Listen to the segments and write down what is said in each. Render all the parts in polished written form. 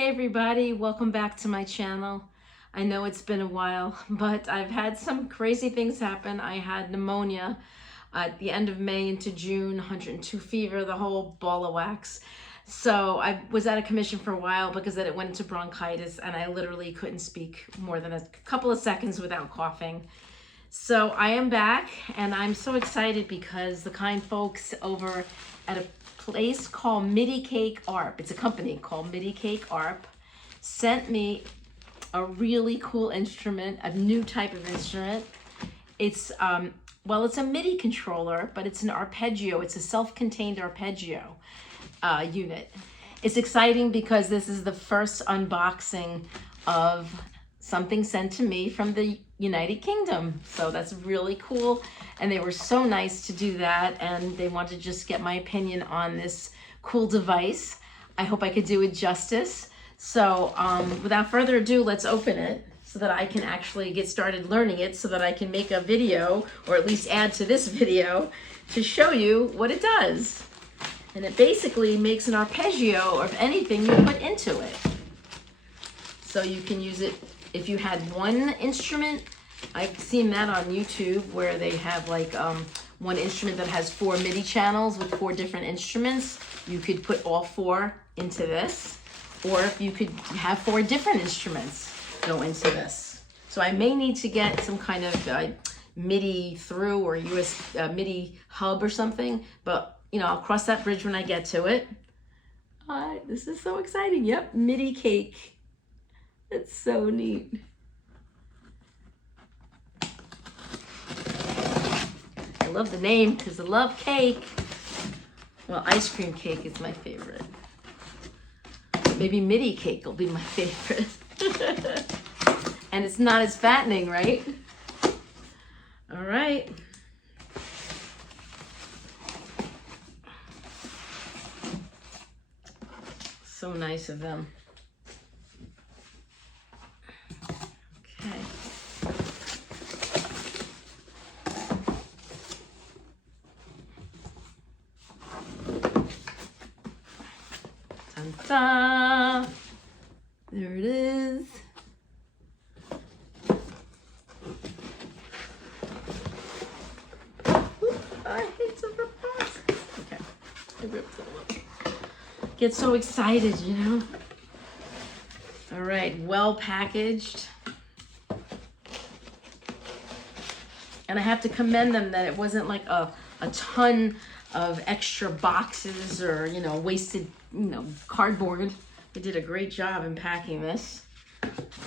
Hey everybody, welcome back to my channel. I know it's been a while, but I've had some crazy things happen. I had pneumonia at the end of May into June, 102 fever, the whole ball of wax. So I was out of commission for a while because then it went into bronchitis and I literally couldn't speak more than a couple of seconds without coughing. So I am back and I'm so excited because the kind folks over at a place called Midicake ARP, it's a company called Midicake ARP, sent me a really cool instrument, a new type of instrument. It's, well, it's a MIDI controller, but it's an arpeggio. It's a self-contained arpeggio unit. It's exciting because this is the first unboxing of something sent to me from the United Kingdom. So that's really cool. And they were so nice to do that. And they wanted to just get my opinion on this cool device. I hope I could do it justice. So without further ado, let's open it so that I can actually get started learning it so that I can make a video, or at least add to this video, to show you what it does. And it basically makes an arpeggio of anything you put into it. So you can use it if you had one instrument. I've seen that on YouTube where they have like one instrument that has 4 MIDI channels with 4 different instruments. You could put all 4 into this, or if you could have 4 different instruments go into this. So I may need to get some kind of MIDI through or MIDI hub or something, but you know, I'll cross that bridge when I get to it. This is so exciting. Yep, Midicake. It's so neat. I love the name because I love cake. Well, ice cream cake is my favorite. Maybe MIDI cake will be my favorite. And it's not as fattening, right? All right. So nice of them. Okay. Ta-da! There it is. Oop, I hate to rip boxes. Okay, I ripped it a little. Get so excited, you know? All right, well packaged. And I have to commend them that it wasn't like a ton of extra boxes or, you know, wasted, you know, cardboard. They did a great job in packing this.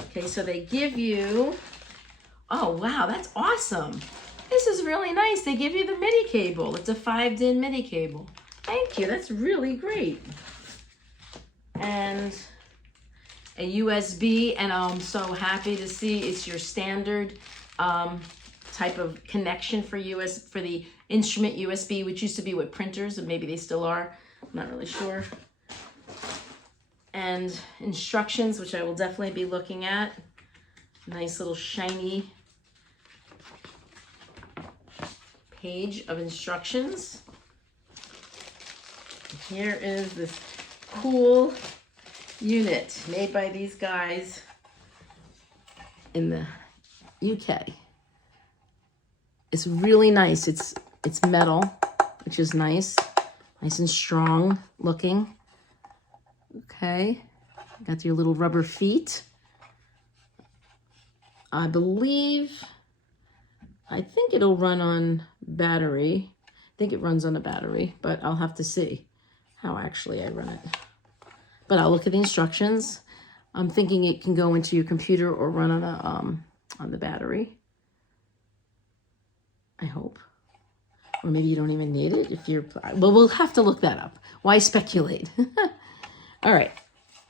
Okay, so they give you, oh wow, that's awesome. This is really nice. They give you the MIDI cable. It's a 5-DIN MIDI cable. Thank you, that's really great. And a USB, and I'm so happy to see it's your standard type of connection for the instrument USB, which used to be with printers, and maybe they still are. I'm not really sure. And instructions, which I will definitely be looking at. Nice little shiny page of instructions. Here is this cool unit made by these guys in the UK. It's really nice. It's metal, which is nice and strong looking. Okay, got your little rubber feet. I think it'll run on battery. I think it runs on a battery, but I'll have to see how actually I run it. But I'll look at the instructions. I'm thinking it can go into your computer or run on the battery. I hope. Or maybe you don't even need it if you're, well, we'll have to look that up. Why speculate? All right,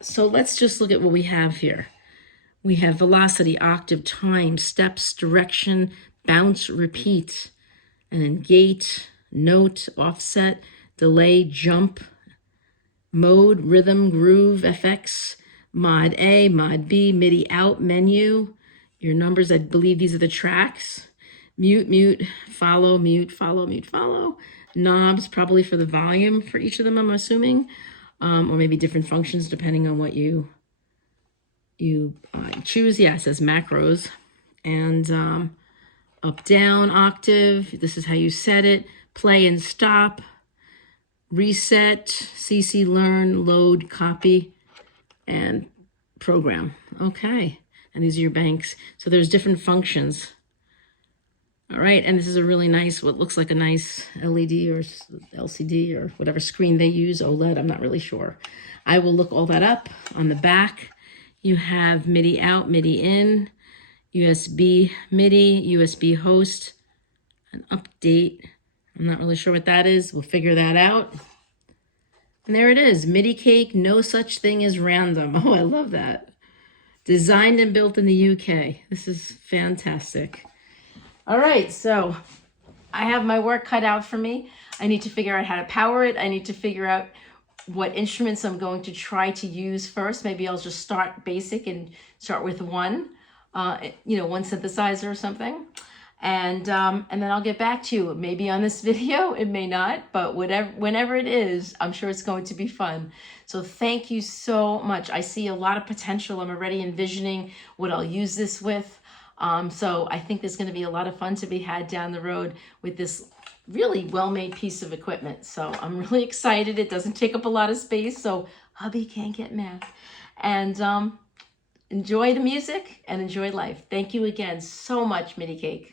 so let's just look at what we have here. We have velocity, octave, time, steps, direction, bounce, repeat, and then gate, note, offset, delay, jump, mode, rhythm, groove, FX, mod A, mod B, MIDI out, menu, your numbers, I believe these are the tracks, mute, mute, follow, mute, follow, mute, follow, knobs, probably for the volume for each of them, I'm assuming, or maybe different functions depending on what you you choose, yeah, it says macros, and up, down, octave. This is how you set it. Play and stop, reset, CC, learn, load, copy, and program. Okay, and these are your banks. So there's different functions. All right, and this is a really nice, what looks like a nice LED or LCD or whatever screen they use, OLED, I'm not really sure. I will look all that up. On the back, you have MIDI out, MIDI in, USB MIDI, USB host, an update. I'm not really sure what that is. We'll figure that out. And there it is, Midicake, no such thing as random. Oh, I love that. Designed and built in the UK. This is fantastic. All right, so I have my work cut out for me. I need to figure out how to power it. I need to figure out what instruments I'm going to try to use first. Maybe I'll just start basic and start with one, one synthesizer or something. And then I'll get back to you. Maybe on this video, it may not, but whenever it is, I'm sure it's going to be fun. So thank you so much. I see a lot of potential. I'm already envisioning what I'll use this with. So I think there's going to be a lot of fun to be had down the road with this really well-made piece of equipment. So I'm really excited. It doesn't take up a lot of space, so hubby can't get mad. And enjoy the music and enjoy life. Thank you again so much, Midicake.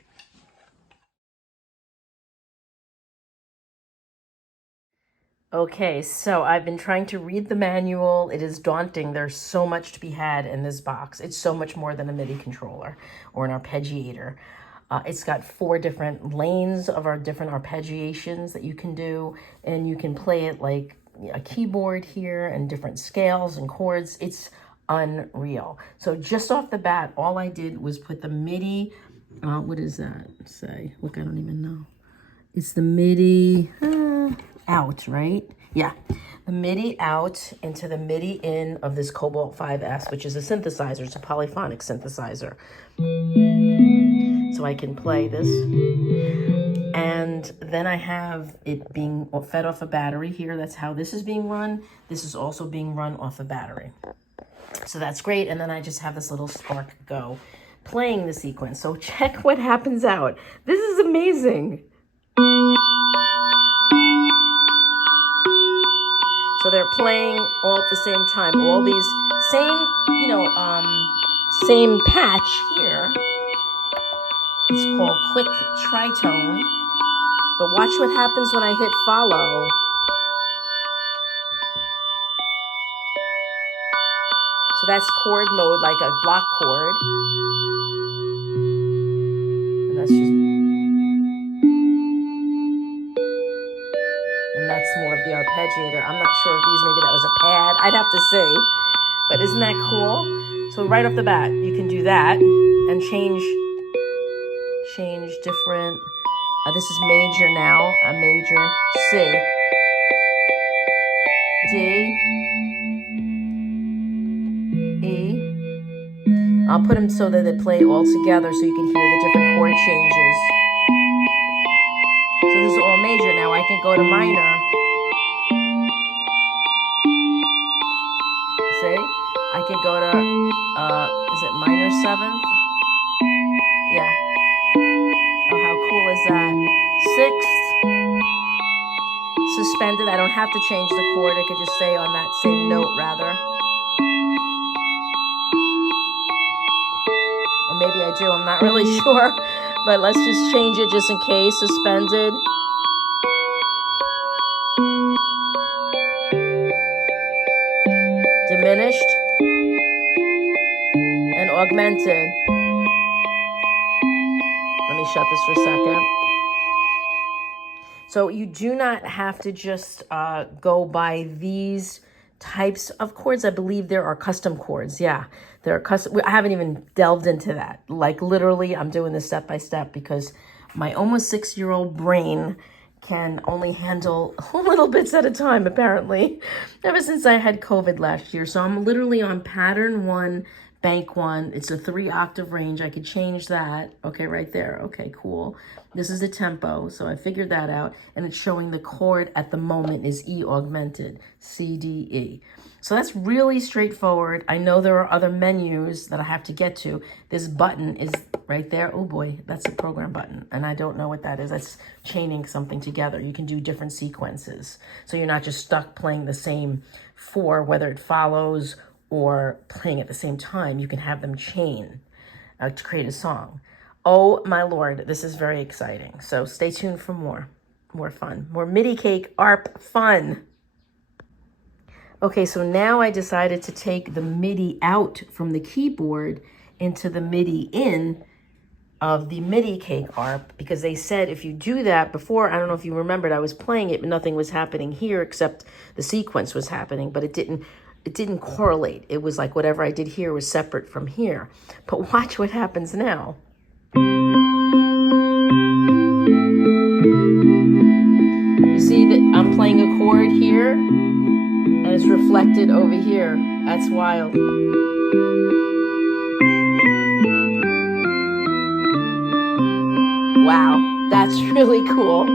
Okay, so I've been trying to read the manual. It is daunting. There's so much to be had in this box. It's so much more than a MIDI controller or an arpeggiator. It's got 4 different lanes of our different arpeggiations that you can do, and you can play it like a keyboard here and different scales and chords. It's unreal. So just off the bat, all I did was put the MIDI, what does that say? Look, I don't even know. It's the MIDI out, right? Yeah, the MIDI out into the MIDI in of this Cobalt 5S, which is a synthesizer. It's a polyphonic synthesizer. So I can play this. And then I have it being fed off a battery here. That's how this is being run. This is also being run off a battery. So that's great. And then I just have this little Spark Go playing the sequence. So check what happens out. This is amazing. So they're playing all at the same time. All these same, same patch here. It's called quick tritone. But watch what happens when I hit follow. So that's chord mode, like a block chord. And that's just... that's more of the arpeggiator. I'm not sure if maybe that was a pad. I'd have to see. But isn't that cool? So right off the bat, you can do that and change different. This is major now, a major C, D, E. I'll put them so that they play all together so you can hear the different chord changes. So this is all major now. I can go to minor. See? I can go to, is it minor 7th? Yeah. Oh, how cool is that? 6th. Suspended. I don't have to change the chord. I could just stay on that same note, rather. Or maybe I do. I'm not really sure. But let's just change it just in case. Suspended. Diminished. And augmented. Let me shut this for a second. So you do not have to just go by these types of chords. I believe there are custom chords. Yeah, there are custom. I haven't even delved into that. Like literally, I'm doing this step by step because my almost 6-year-old brain can only handle little bits at a time, apparently, ever since I had COVID last year. So I'm literally on pattern 1, bank 1. It's a 3-octave range. I could change that. Okay, right there. Okay, cool. This is the tempo, so I figured that out. And it's showing the chord at the moment is E augmented, C, D, E. So that's really straightforward. I know there are other menus that I have to get to. This button is right there. Oh boy, that's a program button. And I don't know what that is. That's chaining something together. You can do different sequences. So you're not just stuck playing the same 4, whether it follows or playing at the same time. You can have them chain to create a song. Oh my Lord, this is very exciting. So stay tuned for more fun, more Midicake ARP fun. Okay, so now I decided to take the MIDI out from the keyboard into the MIDI in of the Midicake ARP, because they said if you do that before, I don't know if you remembered, I was playing it, but nothing was happening here except the sequence was happening, but it didn't correlate. It was like whatever I did here was separate from here. But watch what happens now. You see that I'm playing a chord here, and it's reflected over here. That's wild. Wow, that's really cool.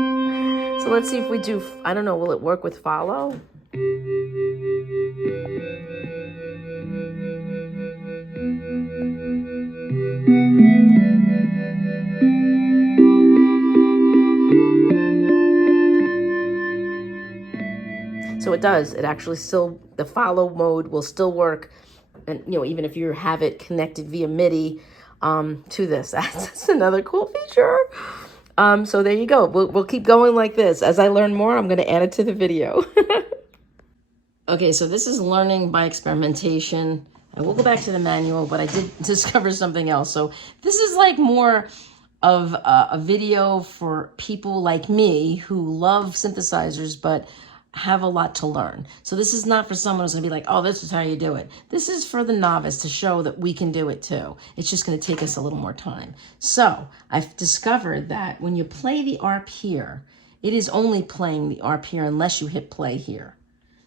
So let's see if we do, I don't know, will it work with follow? So it does. It actually still, the follow mode will still work, and even if you have it connected via MIDI to this. That's another cool feature. So there you go. We'll keep going like this. As I learn more, I'm going to add it to the video. Okay, so this is learning by experimentation. I will go back to the manual, but I did discover something else. So this is like more of a video for people like me who love synthesizers, but have a lot to learn. So this is not for someone who's gonna be like, oh, this is how you do it. This is for the novice to show that we can do it too. It's just gonna take us a little more time. So I've discovered that when you play the ARP here, it is only playing the ARP here unless you hit play here.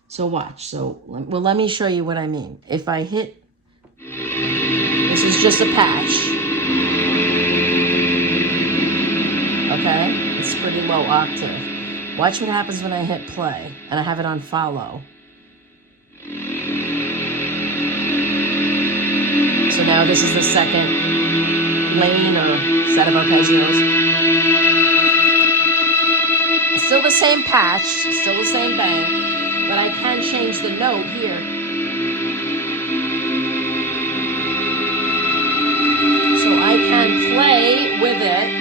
So watch. So, well, let me show you what I mean. If I hit, this is just a patch. Okay, it's pretty low octave. Watch what happens when I hit play, and I have it on follow. So now this is the second lane or set of arpeggios. It's still the same patch, still the same bang, but I can change the note here. So I can play with it.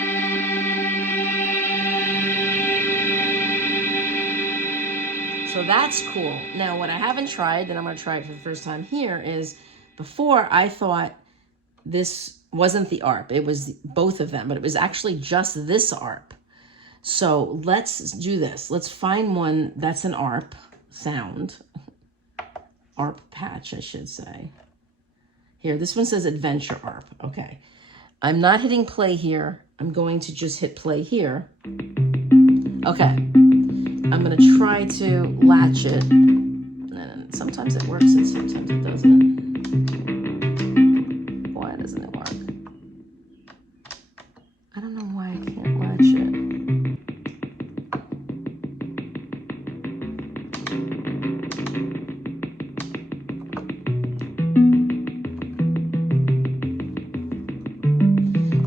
So that's cool. Now, what I haven't tried, and I'm going to try it for the first time here, is before I thought this wasn't the ARP. It was both of them, but it was actually just this ARP. So let's do this. Let's find one that's an ARP sound. ARP patch, I should say. Here, this one says Adventure ARP. Okay. I'm not hitting play here. I'm going to just hit play here. Okay. I'm going to try to latch it. And sometimes it works and sometimes it doesn't. Why doesn't it work? I don't know why I can't latch it.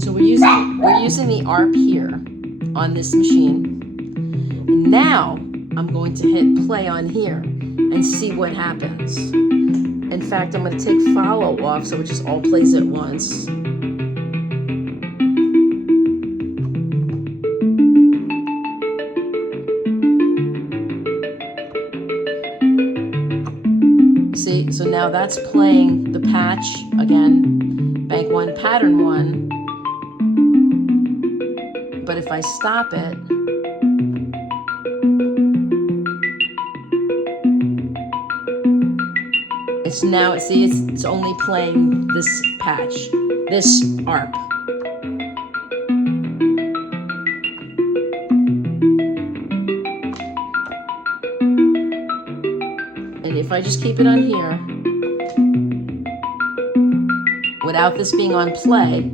So we're using the ARP here on this machine. Now I'm going to hit play on here and see what happens. In fact, I'm going to take follow off so it just all plays at once. See, so now that's playing the patch again, bank 1, pattern 1. But if I stop it, it's now, see, it's only playing this patch, this ARP. And if I just keep it on here, without this being on play,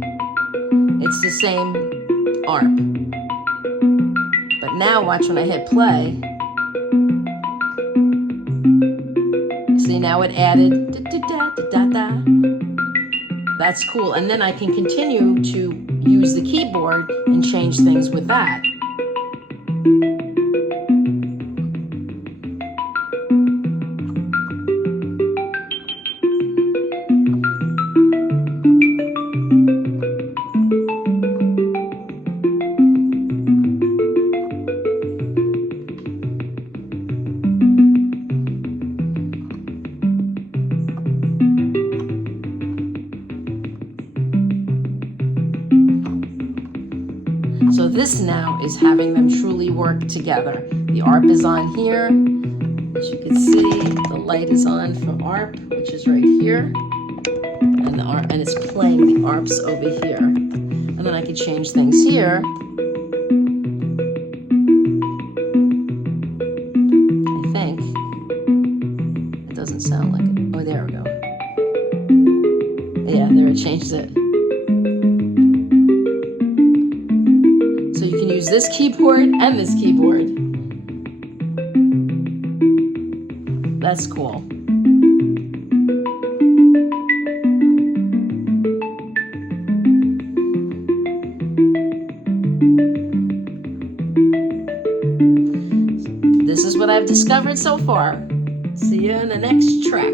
it's the same ARP. But now watch when I hit play. See, now it added da-da-da-da-da-da. That's cool. And then I can continue to use the keyboard and change things with that. So this now is having them truly work together. The ARP is on here. As you can see, the light is on for ARP, which is right here. And, and it's playing the ARPs over here. And then I can change things here. I think. It doesn't sound like it. Oh, there we go. Yeah, there it changes it. Use this keyboard and this keyboard. That's cool. This is what I've discovered so far. See you in the next track.